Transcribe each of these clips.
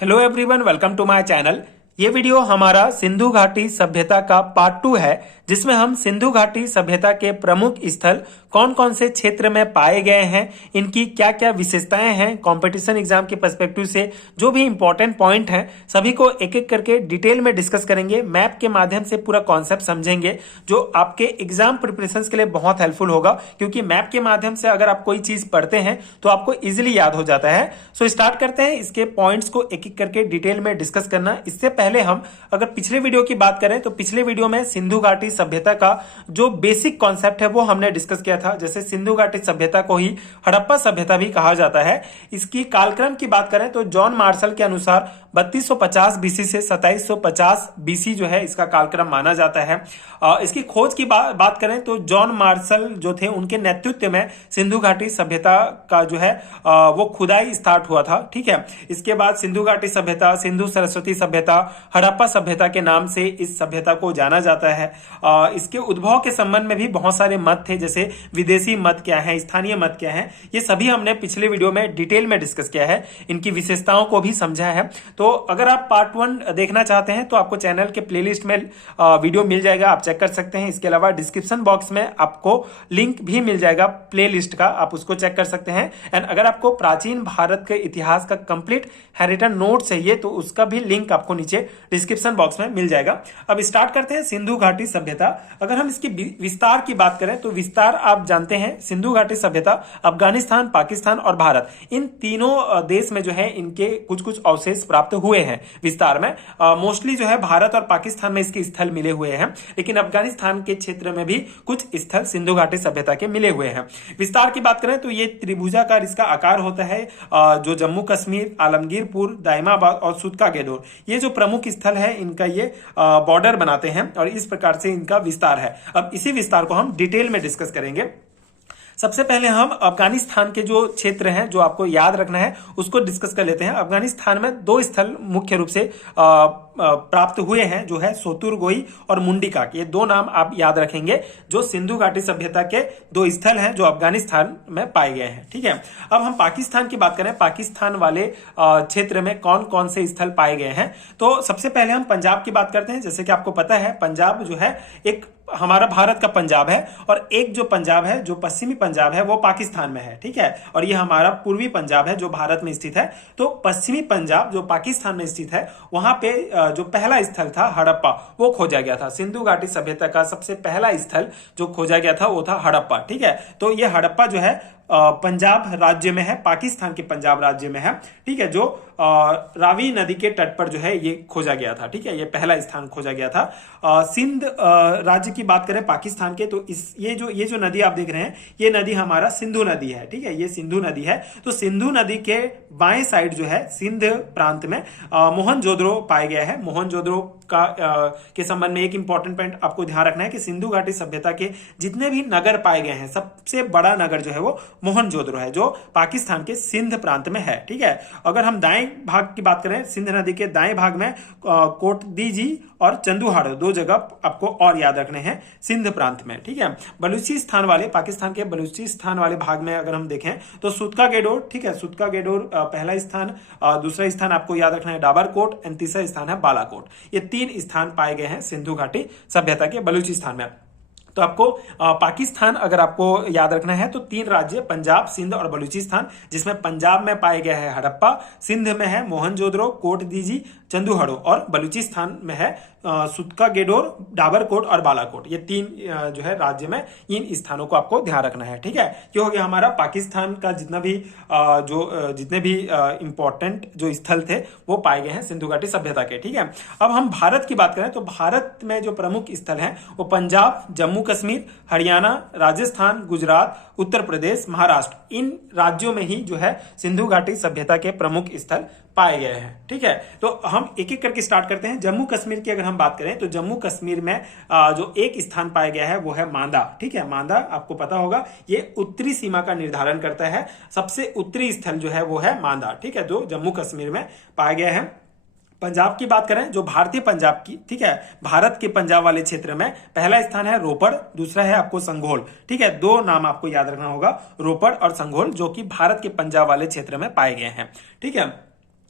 Hello everyone, welcome to my channel. ये video हमारा सिंधु घाटी सभ्यता का पार्ट 2 है, जिसमें हम सिंधु घाटी सभ्यता के प्रमुख स्थल कौन कौन से क्षेत्र में पाए गए हैं, इनकी क्या क्या विशेषताएं हैं, कंपटीशन एग्जाम के पर्सपेक्टिव से जो भी इंपॉर्टेंट पॉइंट हैं सभी को एक एक करके डिटेल में डिस्कस करेंगे। मैप के माध्यम से पूरा कॉन्सेप्ट समझेंगे जो आपके एग्जाम प्रिपरेशन के लिए बहुत हेल्पफुल होगा, क्योंकि मैप के माध्यम से अगर आप कोई चीज पढ़ते हैं तो आपको इजिली याद हो जाता है। सो स्टार्ट करते हैं इसके पॉइंट्स को एक एक करके डिटेल में डिस्कस करना। इससे पहले हम अगर पिछले वीडियो की बात करें तो पिछले वीडियो में सिंधु घाटी सभ्यता का जो बेसिक कॉन्सेप्ट है वो हमने डिस्कस किया था। जैसे सिंधु घाटी सभ्यता को ही हड़प्पा सभ्यता भी कहा जाता है। इसकी कालक्रम की बात करें तो जॉन मार्शल के अनुसार 3250 बीसी से 2750 बीसी जो है इसका कालक्रम माना जाता है। इसकी खोज की बात करें तो जॉन मार्शल जो थे उनके नेतृत्व में सिंधु घाटी सभ्यता का जो है वो खुदाई स्टार्ट हुआ था। ठीक है, इसके बाद सिंधु घाटी सभ्यता, सिंधु सरस्वती सभ्यता, हड़प्पा सभ्यता के नाम से इस सभ्यता को जाना जाता है। इसके उद्भव के संबंध में भी बहुत सारे मत थे, जैसे विदेशी मत क्या है, स्थानीय मत क्या है, ये सभी हमने पिछले वीडियो में डिटेल में डिस्कस किया है, इनकी विशेषताओं को भी समझा है। तो अगर आप पार्ट 1 देखना चाहते हैं तो आपको चैनल के प्लेलिस्ट में वीडियो मिल जाएगा, आप चेक कर सकते हैं। इसके अलावा डिस्क्रिप्शन बॉक्स में आपको लिंक भी मिल जाएगा प्लेलिस्ट का, आप उसको चेक कर सकते हैं। एंड अगर आपको प्राचीन भारत के इतिहास का कंप्लीट हैंडरिटन नोट चाहिए तो उसका भी लिंक आपको नीचे डिस्क्रिप्शन बॉक्स में मिल जाएगा। अब स्टार्ट करते हैं सिंधु घाटी सभ्यता। अगर हम इसकी विस्तार की बात करें तो विस्तार आप जानते हैं, सिंधु घाटी सभ्यता अफगानिस्तान, पाकिस्तान और भारत, इन तीनों देश में जो है इनके कुछ कुछ अवशेष प्राप्त हुए हैं विस्तार में। मोस्टली जो है भारत और पाकिस्तान में इसके स्थल मिले हुए हैं, लेकिन अफगानिस्तान के क्षेत्र में भी कुछ स्थल सिंधु घाटी सभ्यता के मिले हुए हैं। विस्तार की बात करें तो ये त्रिभुजाकार इसका आकार होता है, जो जम्मू कश्मीर, आलमगीरपुर, दाइमाबाद और सुतका गेदोर, ये जो प्रमुख स्थल है इनका ये बॉर्डर बनाते हैं और इस प्रकार से इनका विस्तार है। अब इसी विस्तार को हम डिटेल में डिस्कस करेंगे। सबसे पहले हम अफगानिस्तान के जो क्षेत्र हैं जो आपको याद रखना है उसको डिस्कस कर लेते हैं। अफगानिस्तान में दो स्थल मुख्य रूप से प्राप्त हुए हैं, जो है सोतुरगोई और मुंडिकाक। ये दो नाम आप याद रखेंगे जो सिंधु घाटी सभ्यता के दो स्थल हैं जो अफगानिस्तान में पाए गए हैं। ठीक है, अब हम पाकिस्तान की बात करें, पाकिस्तान वाले क्षेत्र में कौन कौन से स्थल पाए गए हैं तो सबसे पहले हम पंजाब की बात करते हैं। जैसे कि आपको पता है पंजाब जो है एक हमारा भारत का पंजाब है और एक जो पंजाब है, जो पश्चिमी पंजाब है, वो पाकिस्तान में है। ठीक है, और ये हमारा पूर्वी पंजाब है जो भारत में स्थित है। तो पश्चिमी पंजाब जो पाकिस्तान में स्थित है वहां पे जो पहला स्थल था हड़प्पा, वो खोजा गया था। सिंधु घाटी सभ्यता का सबसे पहला स्थल जो खोजा गया था वो था हड़प्पा। ठीक है, तो ये हड़प्पा जो है पंजाब राज्य में है, पाकिस्तान के पंजाब राज्य में है। ठीक है, जो रावी नदी के तट पर जो है ये खोजा गया था। ठीक है, ये पहला स्थान खोजा गया था। सिंध राज्य की बात करें पाकिस्तान के तो ये जो नदी आप देख रहे हैं ये नदी हमारा सिंधु नदी है। ठीक है, ये सिंधु नदी है। तो सिंधु नदी के बाएं साइड जो है सिंध प्रांत में मोहनजोदड़ो पाया गया है। मोहनजोदड़ो का के संबंध में एक इंपॉर्टेंट पॉइंट आपको ध्यान रखना है कि सिंधु घाटी सभ्यता के जितने भी नगर पाए गए हैं सबसे बड़ा नगर जो है वो मोहनजोदड़ो है, जो पाकिस्तान के सिंध प्रांत में है। ठीक है, अगर हम दाएं भाग की बात करें, सिंध नदी के दाएं भाग में कोटदीजी और चंदुहाड़ो दो जगह आपको और याद रखने हैं सिंध प्रांत में। ठीक है, बलूचिस्तान वाले, पाकिस्तान के बलूचिस्तान वाले भाग में अगर हम देखें तो सुतका गेडोर। ठीक है, सुतका गेडोर पहला स्थान, दूसरा स्थान आपको याद रखना है डाबरकोट एंड तीसरा स्थान है बालाकोट। ये तीन स्थान पाए गए हैं सिंधु घाटी सभ्यता के बलूचिस्तान में। तो आपको पाकिस्तान अगर आपको याद रखना है तो तीन राज्य, पंजाब, सिंध और बलूचिस्तान, जिसमें पंजाब में पाए गया है हड़प्पा, सिंध में है मोहनजोदड़ो, कोटदीजी, चंदुहाड़ो और बलूचिस्तान में है सुतका गेडोर, डाबरकोट और बालाकोट। ये तीन जो है राज्य में इन स्थानों को आपको ध्यान रखना है। ठीक है, ये हो गया हमारा पाकिस्तान का जितने भी इंपॉर्टेंट जो स्थल थे वो पाए गए हैं सिंधु घाटी सभ्यता के। ठीक है, अब हम भारत की बात करें तो भारत में जो प्रमुख स्थल हैं वो पंजाब, जम्मू कश्मीर, हरियाणा, राजस्थान, गुजरात, उत्तर प्रदेश, महाराष्ट्र, इन राज्यों में ही जो है सिंधु घाटी सभ्यता के प्रमुख स्थल पाए गए हैं। ठीक है, तो हम एक एक करके स्टार्ट करते हैं। जम्मू कश्मीर की अगर हम बात करें तो जम्मू कश्मीर में जो एक स्थान पाया गया है वो है मांदा। ठीक है, मांदा आपको पता होगा ये उत्तरी सीमा का निर्धारण करता है। सबसे उत्तरी स्थल जो है वो है मांदा। ठीक है, जो जम्मू कश्मीर में पाया गया है। पंजाब की बात करें, जो भारतीय पंजाब की, ठीक है, भारत के पंजाब वाले क्षेत्र में पहला स्थान है रोपड़, दूसरा है आपको संघोल। ठीक है, दो नाम आपको याद रखना होगा, रोपड़ और संघोल, जो कि भारत के पंजाब वाले क्षेत्र में पाए गए हैं। ठीक है,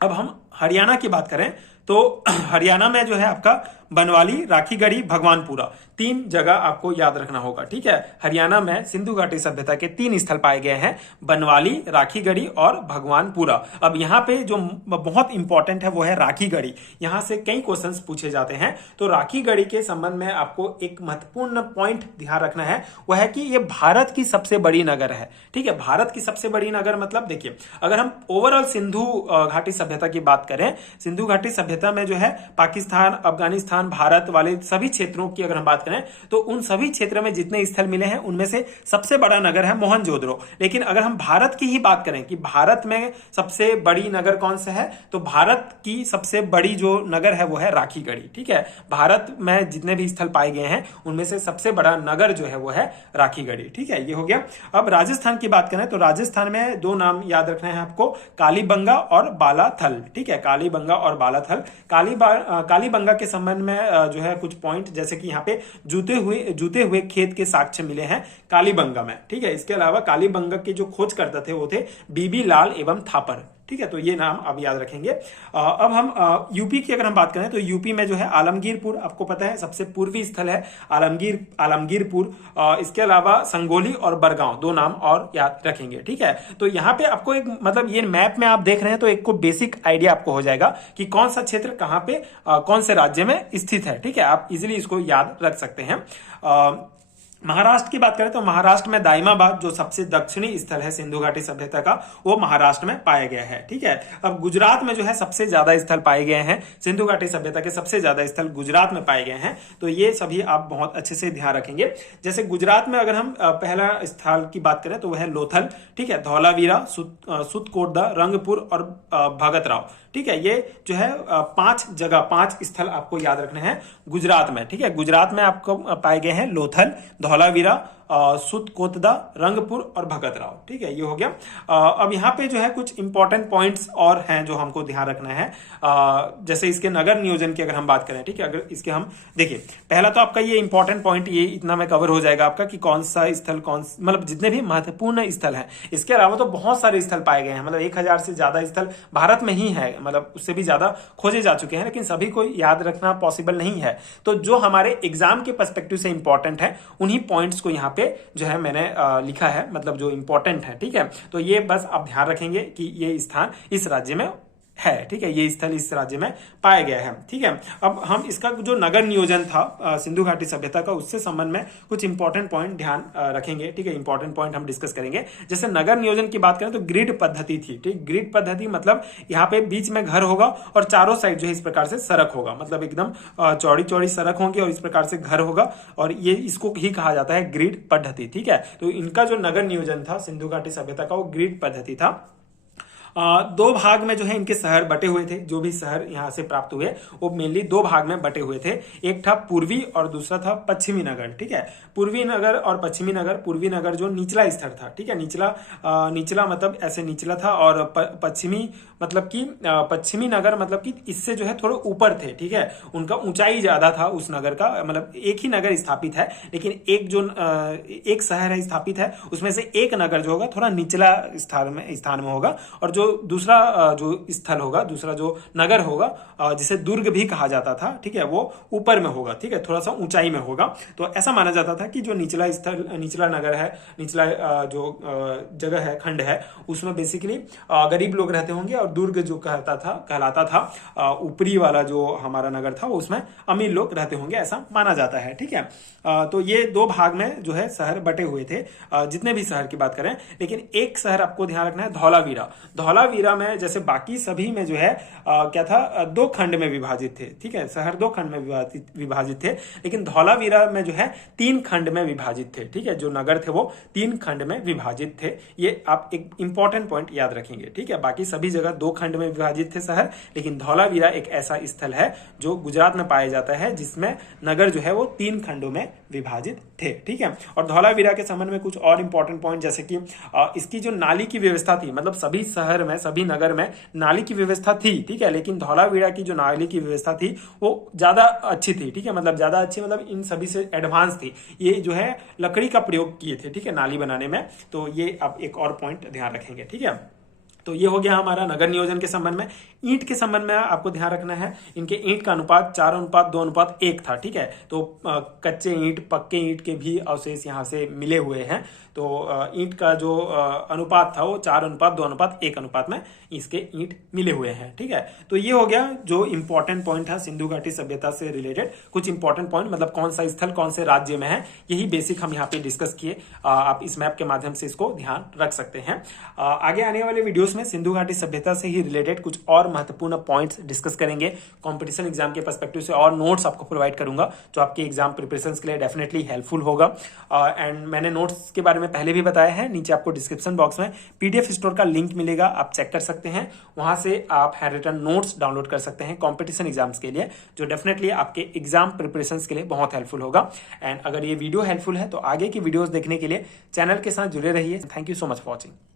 अब हम हरियाणा की बात करें तो हरियाणा में जो है आपका बनवाली, राखीगढ़ी, भगवानपुरा, 3 जगह आपको याद रखना होगा। ठीक है, हरियाणा में सिंधु घाटी सभ्यता के 3 स्थल पाए गए हैं, बनवाली, राखीगढ़ी और भगवानपुरा। अब यहाँ पे जो बहुत इंपॉर्टेंट है वो है राखीगढ़ी। यहाँ से कई क्वेश्चंस पूछे जाते हैं। तो राखीगढ़ी के संबंध में आपको एक महत्वपूर्ण पॉइंट ध्यान रखना है, वह है कि ये भारत की सबसे बड़ी नगर है। ठीक है, भारत की सबसे बड़ी नगर मतलब देखिए, अगर हम ओवरऑल सिंधु घाटी सभ्यता की बात करें, सिंधु घाटी सभ्यता में जो है पाकिस्तान, अफगानिस्तान, भारत वाले सभी क्षेत्रों की अगर हम बात करें तो उन सभी क्षेत्रों में जितने स्थल मिले हैं उनमें से सबसे बड़ा नगर है मोहनजोदड़ो। लेकिन अगर हम भारत की ही बात करें कि भारत में सबसे बड़ी नगर कौन सा है, तो भारत की सबसे बड़ी जो नगर है वो है राखीगढ़ी। ठीक है, भारत में जितने भी स्थल पाए गए हैं उनमें से सबसे बड़ा नगर जो है वो है राखीगढ़ी। ठीक है, ये हो गया। अब राजस्थान की बात करें तो राजस्थान में 2 नाम याद रखना है आपको, कालीबंगा और बालाथल। ठीक है, कालीबंगा और बालाथल। कालीबंगा के संबंध में जो है कुछ पॉइंट, जैसे कि यहाँ पे जूते हुए खेत के साक्ष्य मिले हैं कालीबंगा में। ठीक है, इसके अलावा कालीबंगा के जो खोज करते थे वो थे बीबी लाल एवं थापर। ठीक है, तो ये नाम आप याद रखेंगे। अब हम यूपी की अगर हम बात करें तो यूपी में जो है आलमगीरपुर, आपको पता है सबसे पूर्वी स्थल है आलमगीरपुर। इसके अलावा संगोली और बरगांव 2 नाम और याद रखेंगे। ठीक है, तो यहाँ पे आपको एक मतलब ये मैप में आप देख रहे हैं तो एक को बेसिक आइडिया आपको हो जाएगा कि कौन सा क्षेत्र कहाँ पे कौन से राज्य में स्थित है। ठीक है, आप इजिली इसको याद रख सकते हैं। महाराष्ट्र की बात करें तो महाराष्ट्र में दाइमाबाद जो सबसे दक्षिणी स्थल है सिंधु घाटी सभ्यता का, वो महाराष्ट्र में पाया गया है। ठीक है, अब गुजरात में जो है सबसे ज्यादा स्थल पाए गए हैं, सिंधु घाटी सभ्यता के सबसे ज्यादा स्थल गुजरात में पाए गए हैं। तो ये सभी आप बहुत अच्छे से ध्यान रखेंगे। जैसे गुजरात में अगर हम पहला स्थल की बात करें तो वह है लोथल। ठीक है, धौलावीरा, सुतकोटदा, रंगपुर और भगतराव। ठीक है, ये जो है 5 स्थल आपको याद रखने हैं गुजरात में। ठीक है, गुजरात में आपको पाए गए हैं लोथल, धौलावीरा, सुतकोतदा, रंगपुर और भगतराव। ठीक है, ये हो गया। अब यहाँ पे जो है कुछ इंपॉर्टेंट पॉइंट्स और हैं जो हमको ध्यान रखना है। जैसे इसके नगर नियोजन की अगर हम बात करें, ठीक है, अगर इसके हम देखिए, पहला तो आपका ये इंपॉर्टेंट पॉइंट ये इतना में कवर हो जाएगा आपका कि कौन सा स्थल मतलब जितने भी महत्वपूर्ण स्थल हैं। इसके अलावा तो बहुत सारे स्थल पाए गए हैं, मतलब 1000 से ज्यादा स्थल भारत में ही है, मतलब उससे भी ज्यादा खोजे जा चुके हैं, लेकिन सभी को याद रखना पॉसिबल नहीं है। तो जो हमारे एग्जाम के पर्सपेक्टिव से इंपॉर्टेंट है उन्हीं पॉइंट्स को यहाँ पे जो है मैंने लिखा है, मतलब जो इंपॉर्टेंट है। ठीक है, तो ये बस आप ध्यान रखेंगे कि ये स्थान इस राज्य में है। ठीक है, ये स्थल इस राज्य में पाया गया है। ठीक है, अब हम इसका जो नगर नियोजन था सिंधु घाटी सभ्यता का, उससे संबंध में कुछ इंपॉर्टेंट पॉइंट ध्यान रखेंगे। ठीक है, इंपॉर्टेंट पॉइंट हम डिस्कस करेंगे। जैसे नगर नियोजन की बात करें तो ग्रिड पद्धति थी। ठीक, ग्रिड पद्धति मतलब यहाँ पे बीच में घर होगा और चारों साइड जो है इस प्रकार से सड़क होगा, मतलब एकदम चौड़ी चौड़ी सड़क होंगी और इस प्रकार से घर होगा, और ये इसको ही कहा जाता है ग्रिड पद्धति। ठीक है, तो इनका जो नगर नियोजन था सिंधु घाटी सभ्यता का वो ग्रिड पद्धति था। 2 भाग में जो है इनके शहर बटे हुए थे। जो भी शहर यहाँ से प्राप्त हुए वो मेनली 2 भाग में बटे हुए थे। एक था पूर्वी और दूसरा था पश्चिमी नगर। ठीक है, पूर्वी नगर और पश्चिमी नगर। पूर्वी नगर जो निचला स्तर था, ठीक है, निचला मतलब ऐसे निचला था, और पश्चिमी मतलब कि पश्चिमी नगर मतलब कि इससे जो है थोड़े ऊपर थे। ठीक है, उनका ऊंचाई ज्यादा था उस नगर का, मतलब एक ही नगर स्थापित है लेकिन एक शहर है स्थापित है, उसमें से एक नगर जो होगा थोड़ा निचला स्थान में होगा, और जो दूसरा जो स्थल होगा, दूसरा जो नगर होगा जिसे दुर्ग भी कहा जाता था, ठीक है, वो ऊपर में होगा। ठीक है, थोड़ा सा ऊंचाई में होगा। तो ऐसा माना जाता था कि जो निचला नगर है, निचला जो जगह है, खंड है, उसमें बेसिकली गरीब लोग रहते होंगे, और दुर्ग जो कहलाता था ऊपरी वाला जो हमारा नगर था, उसमें अमीर लोग रहते होंगे, ऐसा माना जाता है। ठीक है, तो ये 2 भाग में जो है शहर बटे हुए थे, जितने भी शहर की बात करें। लेकिन एक शहर आपको ध्यान रखना है, धौलावीरा। धौलावीरा में जैसे बाकी सभी में जो है क्या था, 2 खंड में विभाजित थे। ठीक है, शहर 2 खंड में विभाजित थे, लेकिन धौलावीरा में जो है 3 खंड में विभाजित थे। ठीक है, जो नगर थे वो 3 खंड में विभाजित थे। ये आप एक इंपॉर्टेंट पॉइंट याद रखेंगे। ठीक है, बाकी सभी जगह 2 खंड में विभाजित थे शहर, लेकिन धौलावीरा एक ऐसा स्थल है जो गुजरात में पाया जाता है जिसमें नगर जो है वो 3 खंडों में विभाजित थे। ठीक है, और धौलावीरा के संबंध में कुछ और इंपॉर्टेंट पॉइंट, जैसे कि इसकी जो नाली की व्यवस्था थी, मतलब सभी शहर में, सभी नगर में नाली की व्यवस्था थी। ठीक है, लेकिन धौलावीरा की जो नाली की व्यवस्था थी वो ज्यादा अच्छी थी। ठीक है, मतलब ज्यादा अच्छी मतलब इन सभी से एडवांस थी। ये जो है लकड़ी का प्रयोग किए थे, ठीक है, नाली बनाने में। तो ये आप एक और पॉइंट ध्यान रखेंगे। ठीक है, तो ये हो गया हमारा नगर नियोजन के संबंध में। ईंट के संबंध में आपको ध्यान रखना है, इनके ईंट का अनुपात 4:2:1 था, ठीक है। तो कच्चे ईंट पक्के ईंट के भी अवशेष यहाँ से मिले हुए हैं। तो ईंट का जो अनुपात था वो 4:2:1 अनुपात में इसके ईंट मिले हुए हैं, ठीक है। तो ये हो गया जो इंपॉर्टेंट पॉइंट है सिंधु घाटी सभ्यता से रिलेटेड, कुछ इंपॉर्टेंट पॉइंट, मतलब कौन सा स्थल कौन से राज्य में है, यही बेसिक हम यहाँ पे डिस्कस किए। आप इस मैप के माध्यम से इसको ध्यान रख सकते हैं। आगे आने वाले वीडियोस में सिंधु घाटी सभ्यता से ही रिलेटेड कुछ और महत्वपूर्ण पॉइंट्स डिस्कस करेंगे। कंपटीशन एग्जाम के पर्सपेक्टिव से और नोट्स आपको प्रोवाइड करूंगा जो आपके एग्जाम प्रिपरेशन के लिए डेफिनेटली हेल्पफुल होगा। एंड मैंने नोट्स के बारे में पहले भी बताया है, नीचे आपको डिस्क्रिप्शन बॉक्स में पीडीएफ स्टोर का लिंक मिलेगा, आप चेक कर सकते हैं। वहां से आप हैंड रिटन नोट्स डाउनलोड कर सकते हैं कॉम्पिटिशन एग्जाम्स के लिए, जो डेफिनेटली आपके एग्जाम प्रिपरेशन के लिए बहुत हेल्पफुल होगा। एंड अगर ये वीडियो हेल्पफुल है तो आगे की वीडियोस देखने के लिए चैनल के साथ जुड़े रहिए। Thank you so much for watching.